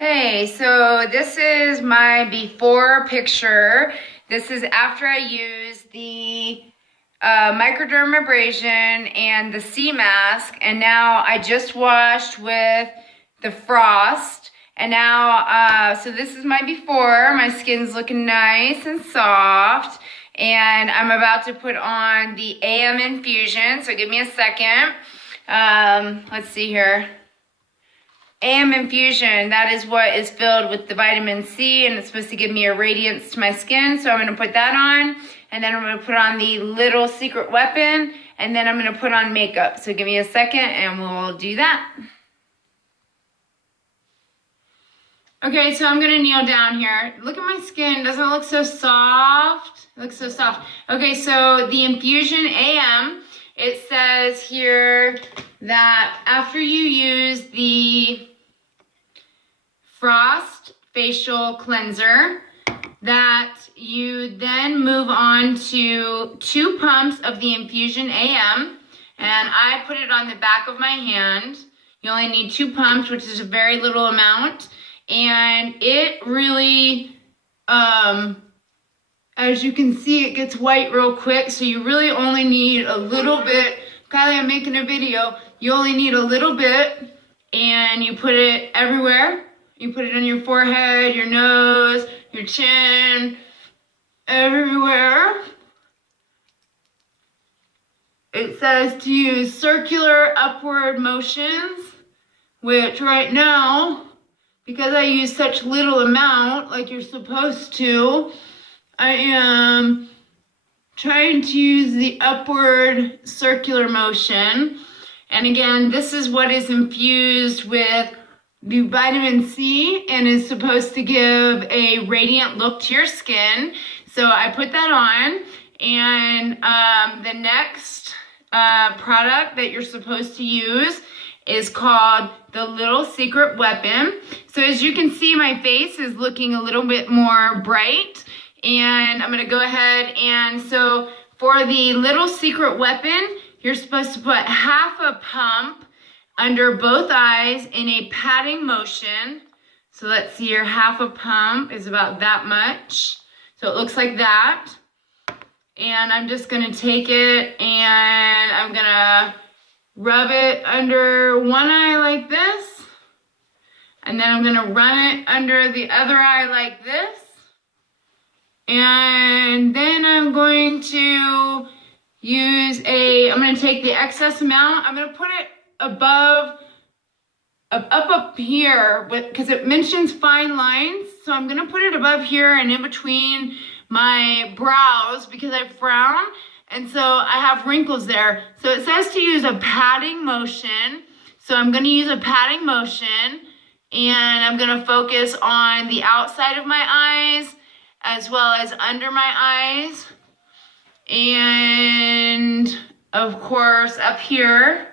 Hey, so this is my before picture. This is after I used the microdermabrasion and the sea mask, and now I just washed with the frost. And now, so this is my before. My skin's looking nice and soft, and I'm about to put on the AM infusion. So give me a second. Let's see here. AM infusion, that is what is filled with the vitamin C, and it's supposed to give me a radiance to my skin. So I'm going to put that on, and then I'm going to put on the little secret weapon, and then I'm going to put on makeup. So give me a second and we'll do that. Okay, so I'm going to kneel down here. Look at my skin. Doesn't it look so soft? It looks so soft. Okay, so the infusion AM, it says here that after you use the Frost facial cleanser, that you then move on to 2 pumps of the infusion AM, and I put it on the back of my hand. You only need 2 pumps, which is a very little amount, and it really, as you can see, it gets white real quick, so you really only need a little bit. Kylie, I'm making a video. You only need a little bit, and you put it everywhere. You put it on your forehead, your nose, your chin, everywhere. It says to use circular upward motions, which right now, because I use such little amount, like you're supposed to, I am trying to use the upward circular motion. And again, this is what is infused with the vitamin C and is supposed to give a radiant look to your skin. So I put that on, and the next product that you're supposed to use is called the Little Secret Weapon. So as you can see, my face is looking a little bit more bright, and I'm going to go ahead, and so for the Little Secret Weapon, you're supposed to put half a pump under both eyes in a patting motion. So let's see, your half a pump is about that much. So it looks like that. And I'm just gonna take it and I'm gonna rub it under one eye like this. And then I'm gonna run it under the other eye like this. And then I'm going to I'm gonna take the excess amount, I'm gonna put it above, up here, because it mentions fine lines. So I'm gonna put it above here and in between my brows because I frown, and so I have wrinkles there. So it says to use a patting motion. So I'm gonna use a patting motion, and I'm gonna focus on the outside of my eyes as well as under my eyes. And of course up here,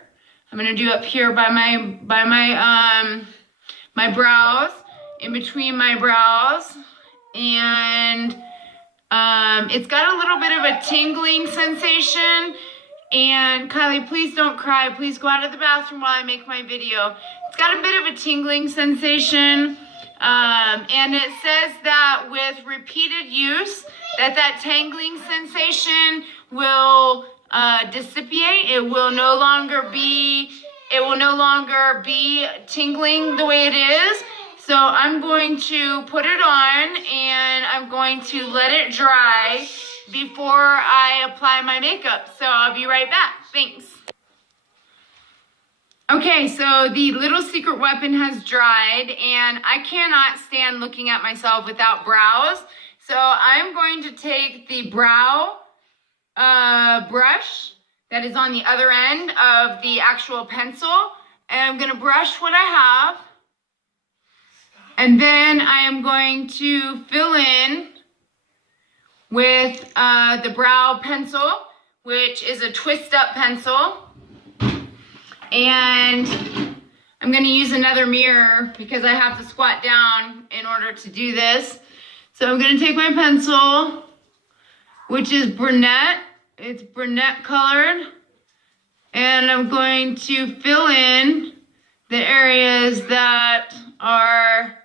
I'm gonna do up here by my brows, in between my brows, and it's got a little bit of a tingling sensation. And Kylie, please don't cry. Please go out of the bathroom while I make my video. It's got a bit of a tingling sensation, and it says that with repeated use, that tingling sensation will dissipate. It will no longer be tingling the way it is. So I'm going to put it on, and I'm going to let it dry before I apply my makeup. So I'll be right back. Thanks. Okay, so the Little Secret Weapon has dried, and I cannot stand looking at myself without brows. So I'm going to take the brow brush that is on the other end of the actual pencil, and I'm going to brush what I have. And then I am going to fill in with the brow pencil, which is a twist up pencil. And I'm going to use another mirror because I have to squat down in order to do this. So I'm going to take my pencil, which is brunette. It's brunette colored. And I'm going to fill in the areas that are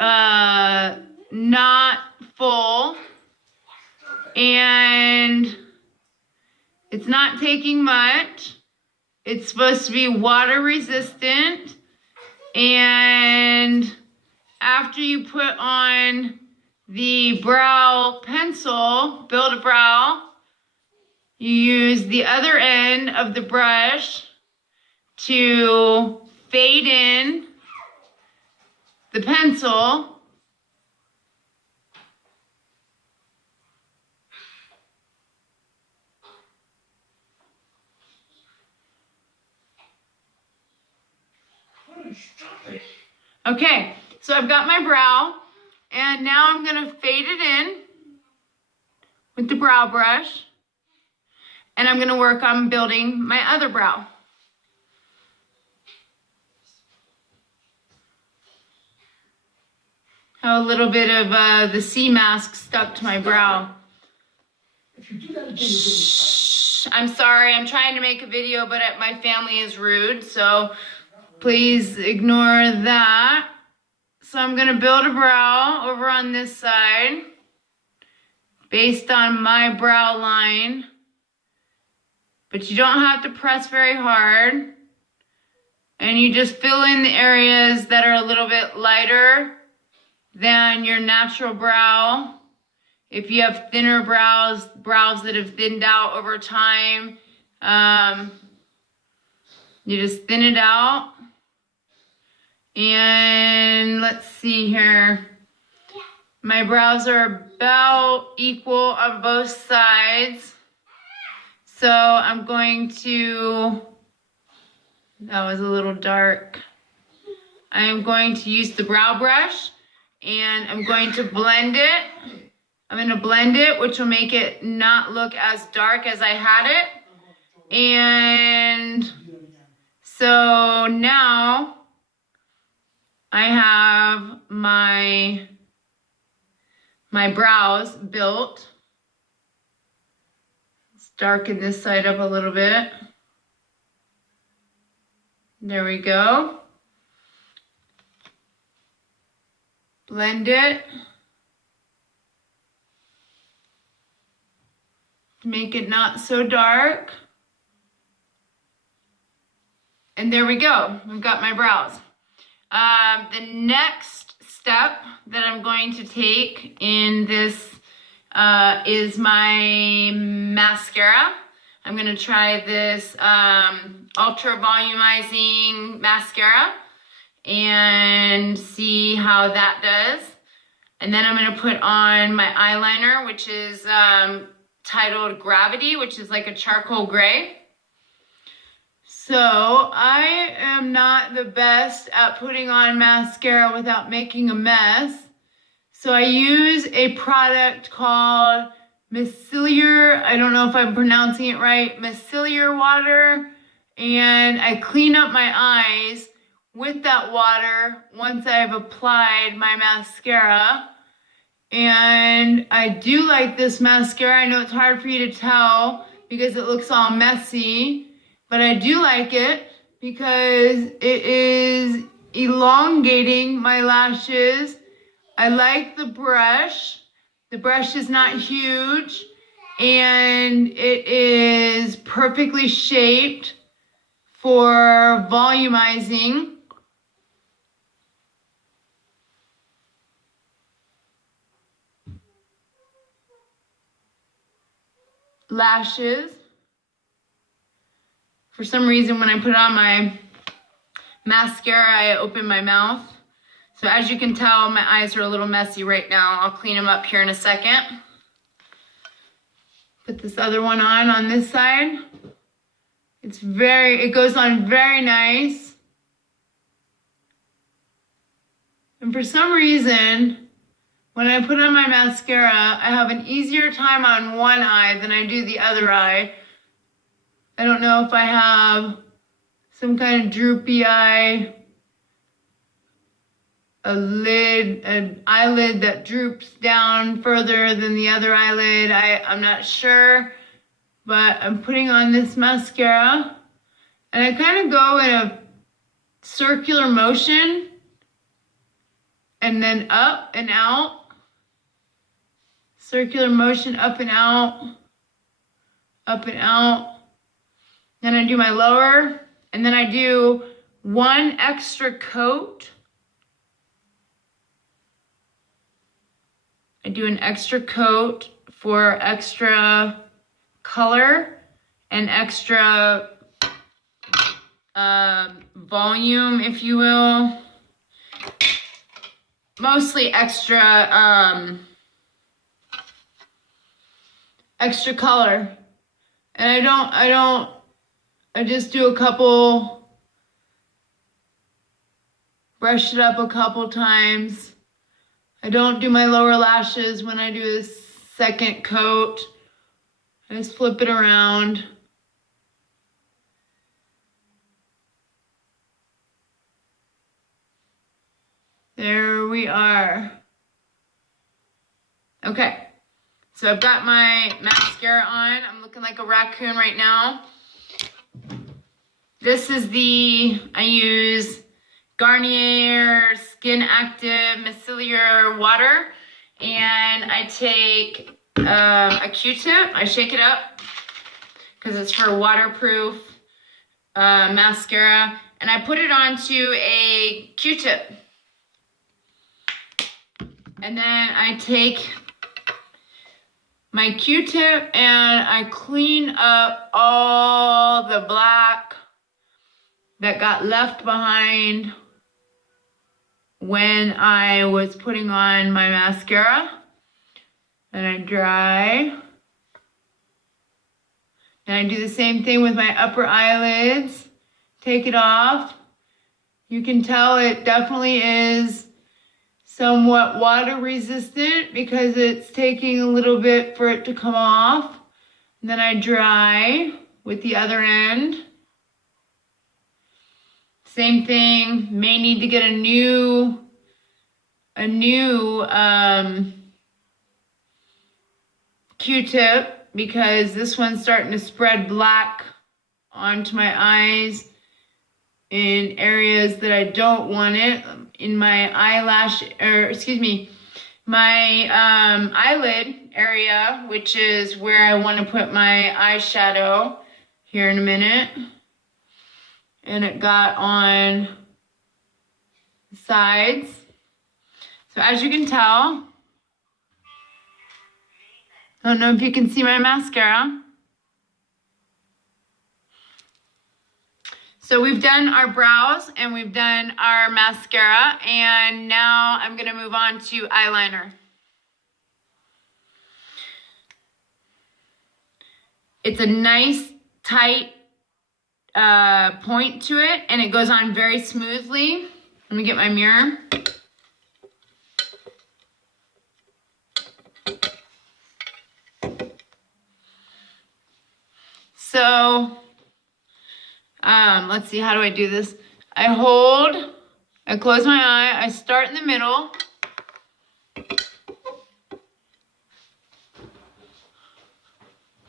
not full, and it's not taking much. It's supposed to be water resistant, and after you put on the brow pencil, build a brow, you use the other end of the brush to fade in the pencil. Okay, so I've got my brow, and now I'm gonna fade it in with the brow brush, and I'm gonna work on building my other brow. How a little bit of the sea mask stuck to my brow. Shh, I'm sorry, I'm trying to make a video, but my family is rude, so please ignore that. So I'm gonna build a brow over on this side based on my brow line, but you don't have to press very hard, and you just fill in the areas that are a little bit lighter than your natural brow. If you have thinner brows that have thinned out over time, you just thin it out. And let's see here. My brows are about equal on both sides. So I'm going to, that was a little dark. I am going to use the brow brush, and I'm going to blend it. I'm going to blend it, which will make it not look as dark as I had it. And so now I have my brows built. Let's darken this side up a little bit. There we go. Blend it. Make it not so dark. And there we go. We've got my brows. The next step that I'm going to take in this is my mascara. I'm going to try this ultra volumizing mascara and see how that does. And then I'm going to put on my eyeliner, which is titled Gravity, which is like a charcoal gray. So I am not the best at putting on mascara without making a mess. So I use a product called Micellar, I don't know if I'm pronouncing it right, Micellar water. And I clean up my eyes with that water once I've applied my mascara. And I do like this mascara. I know it's hard for you to tell because it looks all messy, but I do like it because it is elongating my lashes. I like the brush. The brush is not huge, and it is perfectly shaped for volumizing. Lashes. For some reason, when I put on my mascara, I open my mouth. So as you can tell, my eyes are a little messy right now. I'll clean them up here in a second. Put this other one on this side. It goes on very nice. And for some reason, when I put on my mascara, I have an easier time on one eye than I do the other eye. I don't know if I have some kind of droopy eye, an eyelid that droops down further than the other eyelid. I'm not sure, but I'm putting on this mascara, and I kind of go in a circular motion and then up and out. Circular motion, up and out, up and out. Then I do my lower, and then I do one extra coat. I do an extra coat for extra color and extra volume, if you will. Mostly extra extra color. And I just do a couple, brush it up a couple times. I don't do my lower lashes when I do this second coat. I just flip it around. There we are. Okay, so I've got my mascara on. I'm looking like a raccoon right now. This is I use Garnier Skin Active Micellar Water, and I take a Q-tip, I shake it up because it's for waterproof mascara, and I put it onto a Q-tip. And then I take my Q-tip and I clean up all the black that got left behind when I was putting on my mascara. And I dry. And I do the same thing with my upper eyelids. Take it off. You can tell it definitely is somewhat water resistant because it's taking a little bit for it to come off. And then I dry with the other end. Same thing, may need to get a new Q-tip because this one's starting to spread black onto my eyes in areas that I don't want it. In my my eyelid area, which is where I want to put my eyeshadow here in a minute. And it got on the sides. So as you can tell, I don't know if you can see my mascara. So we've done our brows and we've done our mascara, and now I'm gonna move on to eyeliner. It's a nice, tight point to it, and it goes on very smoothly. Let me get my mirror. So, let's see, how do I do this? I close my eye, I start in the middle.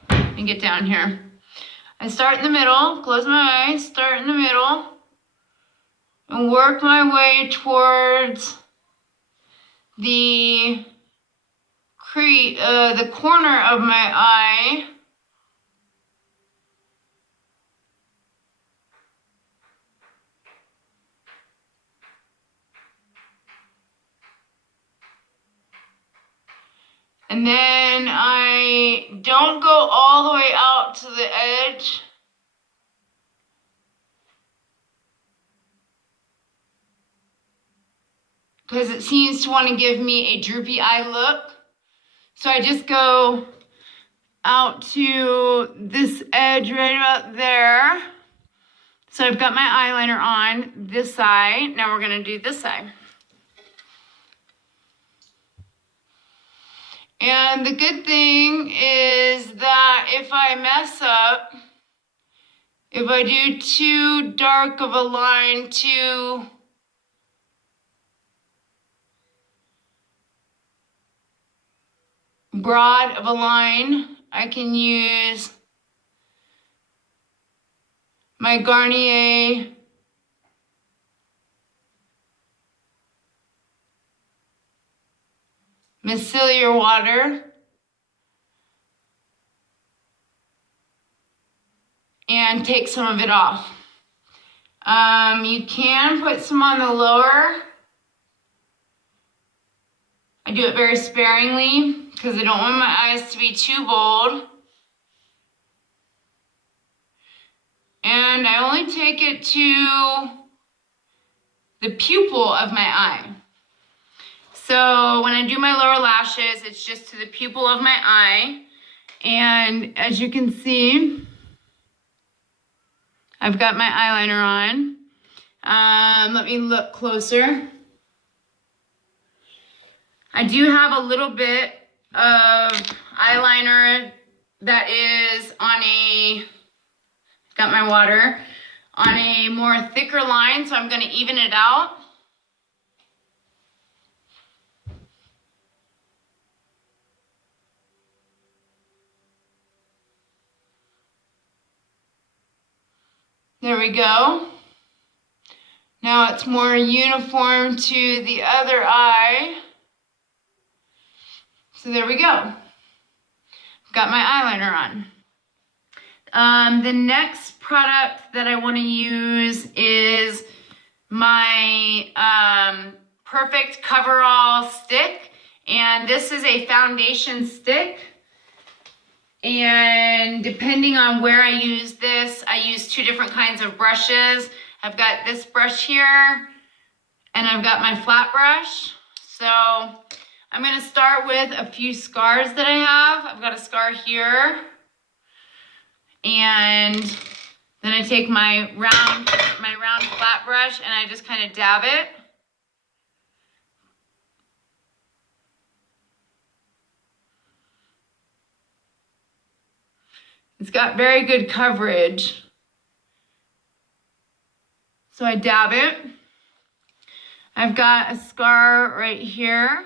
And get down here. I start in the middle, close my eyes, start in the middle, and work my way towards the corner of my eye. And then I don't go all the way out to the edge. Because it seems to want to give me a droopy eye look. So I just go out to this edge right about there. So I've got my eyeliner on this side. Now we're going to do this side. And the good thing is that if I mess up, if I do too dark of a line, too broad of a line, I can use my Garnier micellar water. And take some of it off. You can put some on the lower. I do it very sparingly because I don't want my eyes to be too bold. And I only take it to the pupil of my eye. So when I do my lower lashes, it's just to the pupil of my eye. And as you can see, I've got my eyeliner on. Let me look closer. I do have a little bit of eyeliner that is on got my water, on a more thicker line, so I'm gonna even it out. There we go. Now it's more uniform to the other eye. So there we go. Got my eyeliner on. The next product that I want to use is my Perfect Coverall Stick. And this is a foundation stick. And depending on where I use this, I use two different kinds of brushes. I've got this brush here, and I've got my flat brush. So I'm gonna start with a few scars that I have. I've got a scar here. And then I take my round flat brush and I just kind of dab it. It's got very good coverage. So I dab it. I've got a scar right here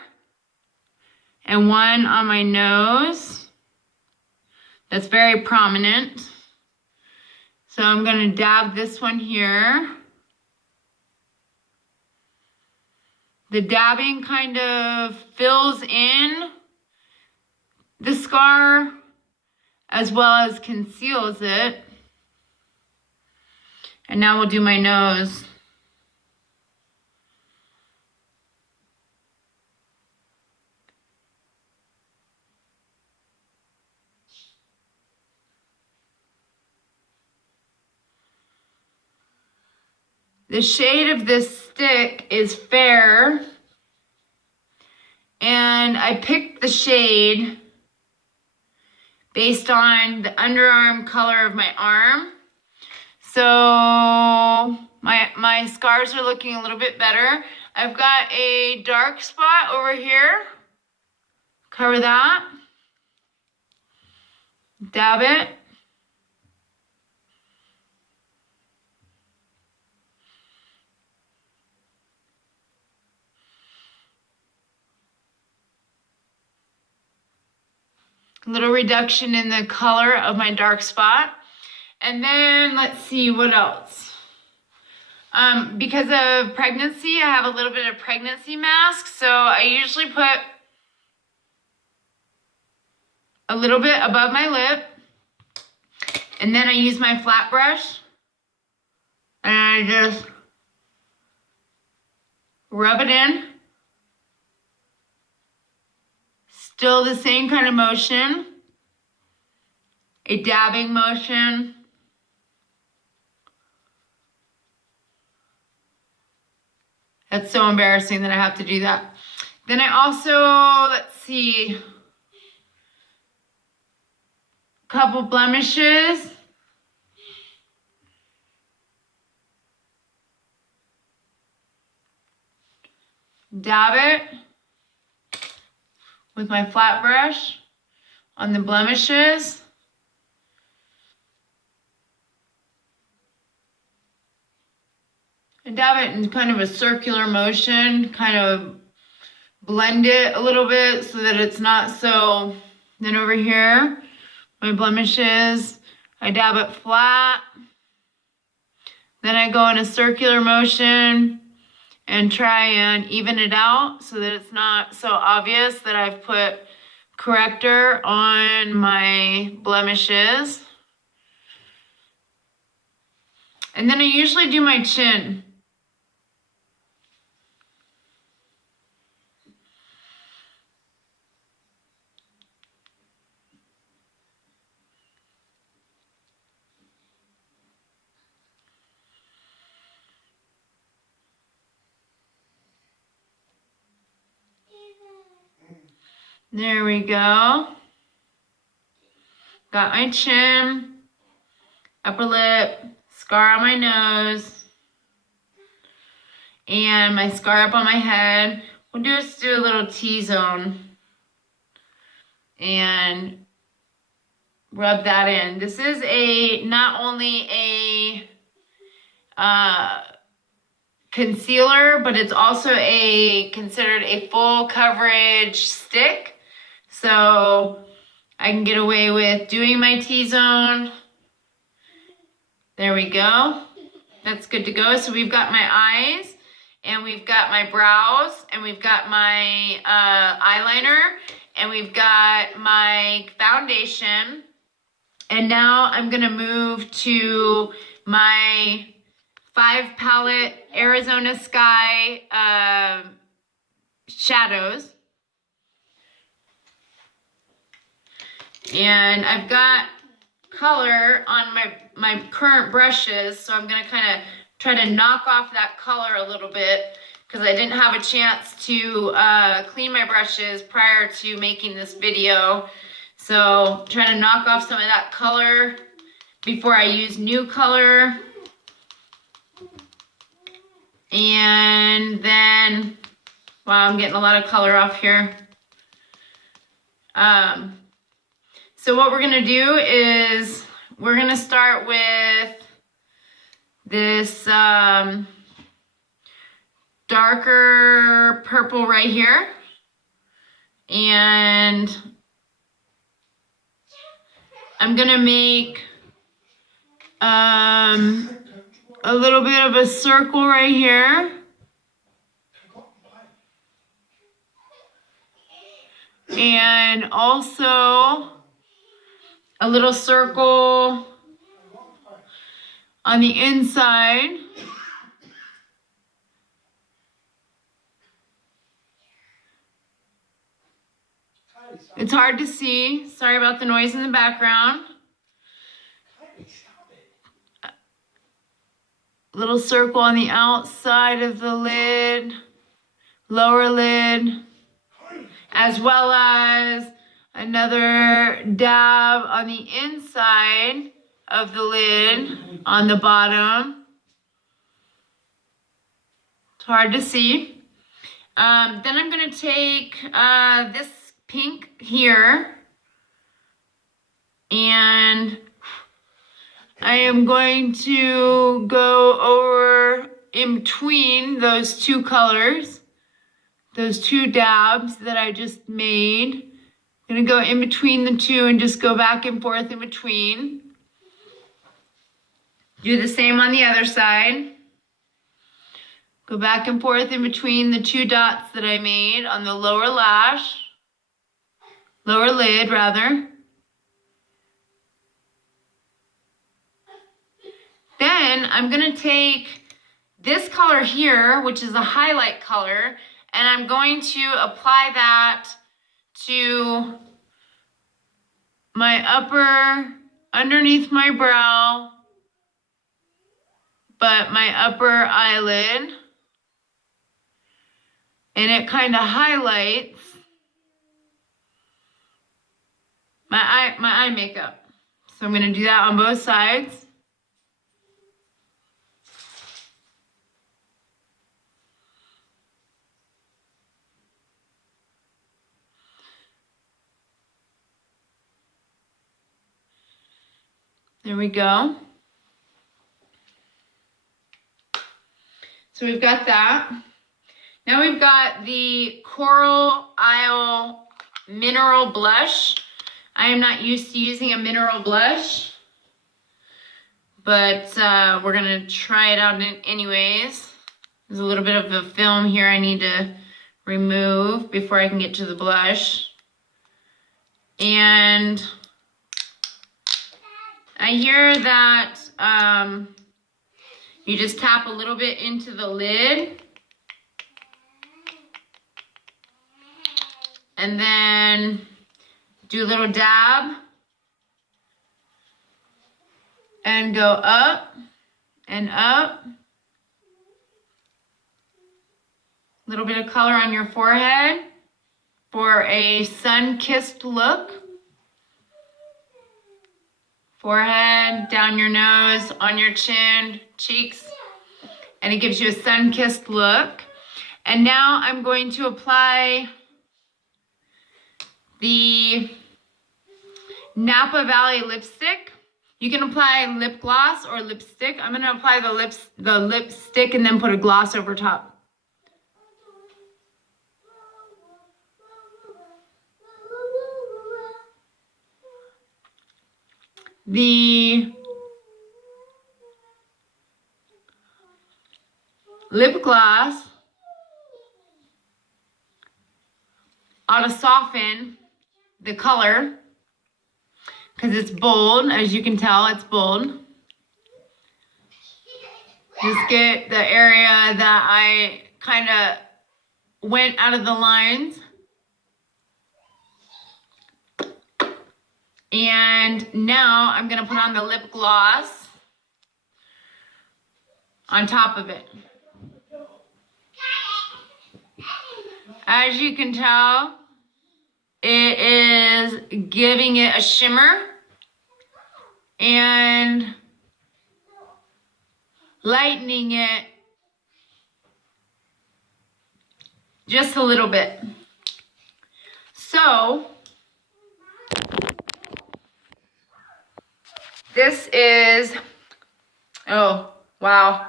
and one on my nose that's very prominent. So I'm gonna dab this one here. The dabbing kind of fills in the scar as well as conceals it. And now we'll do my nose. The shade of this stick is fair, and I picked the shade based on the underarm color of my arm. So my scars are looking a little bit better. I've got a dark spot over here. Cover that. Dab it. Little reduction in the color of my dark spot. And then let's see what else. Because of pregnancy, I have a little bit of pregnancy mask. So I usually put a little bit above my lip. And then I use my flat brush. And I just rub it in. Still the same kind of motion, a dabbing motion. That's so embarrassing that I have to do that. Then I also, let's see, a couple blemishes. Dab it with my flat brush on the blemishes. And dab it in kind of a circular motion, kind of blend it a little bit so that it's not so. Then over here, my blemishes, I dab it flat. Then I go in a circular motion and try and even it out so that it's not so obvious that I've put corrector on my blemishes. And then I usually do my chin. There we go. Got my chin, upper lip, scar on my nose, and my scar up on my head. We'll just do a little T-zone and rub that in. This is not only a concealer, but it's also considered a full coverage stick. So I can get away with doing my T-zone. There we go. That's good to go. So we've got my eyes, and we've got my brows, and we've got my eyeliner, and we've got my foundation. And now I'm gonna move to my 5 palette Arizona Sky shadows. And I've got color on my current brushes, so I'm gonna kind of try to knock off that color a little bit because I didn't have a chance to clean my brushes prior to making this video. So try to knock off some of that color before I use new color. And then, wow, I'm getting a lot of color off here. So what we're gonna do is we're gonna start with this darker purple right here. And I'm gonna make a little bit of a circle right here. And also a little circle on the inside. It's hard to see. Sorry about the noise in the background. Little circle on the outside of the lid, lower lid, as well as another dab on the inside of the lid on the bottom. It's hard to see. Then I'm going to take this pink here, and I am going to go over in between those two colors, those two dabs that I just made. I'm going to go in between the two and just go back and forth in between. Do the same on the other side. Go back and forth in between the two dots that I made on the lower lash. Lower lid, rather. Then I'm going to take this color here, which is a highlight color, and I'm going to apply that to my underneath my brow, but my upper eyelid. And it kind of highlights my eye makeup. So I'm going to do that on both sides. There we go. So we've got that. Now we've got the Coral Isle Mineral Blush. I am not used to using a mineral blush, but we're gonna try it out anyways. There's a little bit of a film here I need to remove before I can get to the blush. And I hear that you just tap a little bit into the lid. And then do a little dab. And go up and up. A little bit of color on your forehead for a sun-kissed look. Forehead, down your nose, on your chin, cheeks. And it gives you a sun-kissed look. And now I'm going to apply the Napa Valley lipstick. You can apply lip gloss or lipstick. I'm going to apply the lipstick and then put a gloss over top. The lip gloss ought to soften the color because it's bold. As you can tell, it's bold. Just get the area that I kind of went out of the lines. And now I'm going to put on the lip gloss on top of it. As you can tell, it is giving it a shimmer and lightening it just a little bit. So, this is, oh, wow.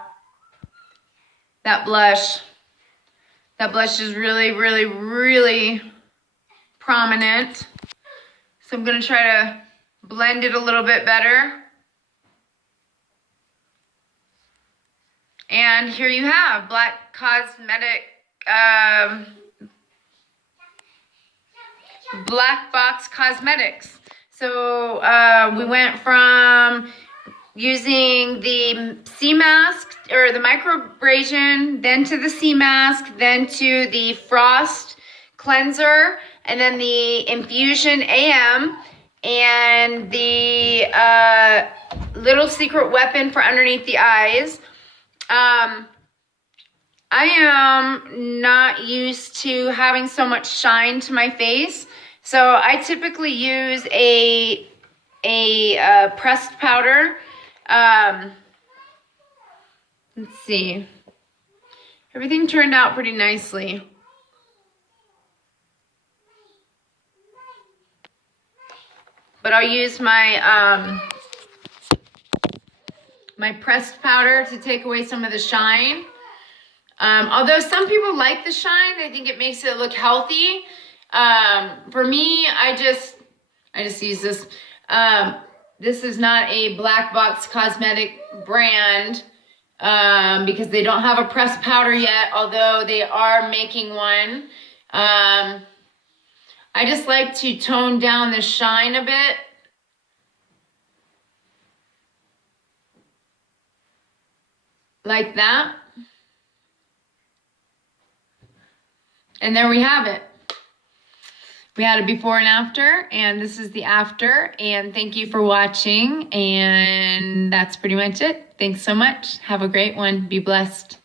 That blush is really, really, really prominent. So I'm gonna try to blend it a little bit better. And here you have Black Box Cosmetics. So we went from using the C mask or the microabrasion, then to the C mask, then to the Frost cleanser, and then the Infusion AM, and the little secret weapon for underneath the eyes. I am not used to having so much shine to my face. So I typically use a pressed powder. Let's see. Everything turned out pretty nicely. But I'll use my my pressed powder to take away some of the shine. Although some people like the shine, they think it makes it look healthy. For me, I just use this. This is not a Black Box Cosmetic brand because they don't have a pressed powder yet, although they are making one. I just like to tone down the shine a bit. Like that. And there we have it. We had a before and after, and this is the after. And thank you for watching. And that's pretty much it. Thanks so much. Have a great one. Be blessed.